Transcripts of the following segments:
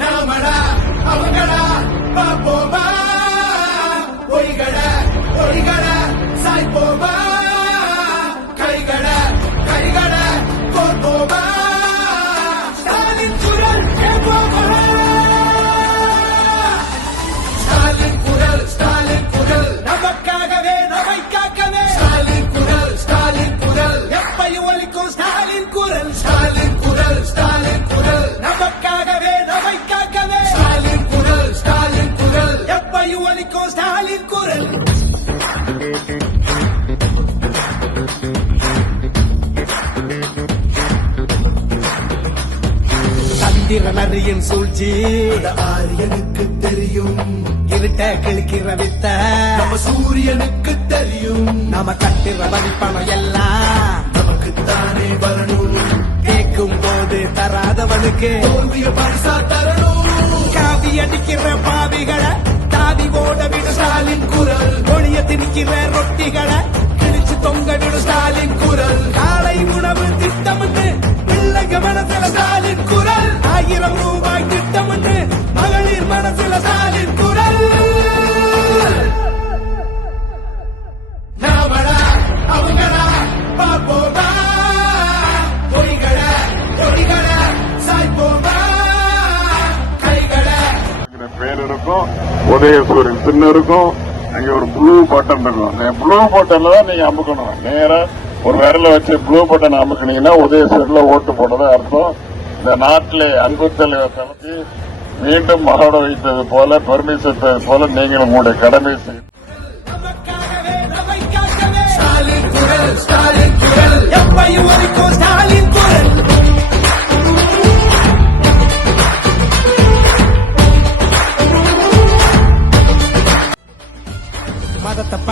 நாமடா அவங்களா பாப்போமா? பொய்களா? ஸ்டாலின் குரல். சந்திரனரியின் சூழ்ச்சி. ஆரியனுக்கு தெரியும். இருட்ட கிழக்கிற வித்த. நம்ம சூரியனுக்கு தெரியும். நாம கட்டுற மதிப்பணம் எல்லாம். நமக்குத்தானே வரணும். கேட்கும் போது தராதவனுக்கு. பரிசா தரணும். காவி அடிக்கிற பாவிகளை தாவி ஓட விடு ஸ்டாலின் குரல். ஒளிய திணிக்கிற ரொட்டிகளை கிழிச்சு தொங்க விடு ஸ்டாலின் குரல். காலை உணவு திட்டம் பிள்ளைங்க மனசுல ஸ்டாலின் இருக்கும். உதயசூரியன் சின்ன இருக்கும். அங்கே ஒரு ப்ளூ பட்டன் இருக்கும். அந்த ப்ளூ பட்டன்ல தான் நீங்க அமுக்கணும். நேராக ஒரு விரல வச்சு ப்ளூ பட்டன் அமுக்கினீங்கன்னா உதயசூரில் ஓட்டு போட்டதா அர்த்தம். இந்த நாட்டிலே அன்பு தலைவர் மீண்டும் மகட வைத்தது போல பெருமை சேர்த்தது போல நீங்கள் உங்களுடைய கடமை செய்யும்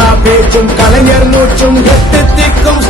வீச்சும் பேச்சும் கலைஞர் மூச்சும் எட்டு திக்கும்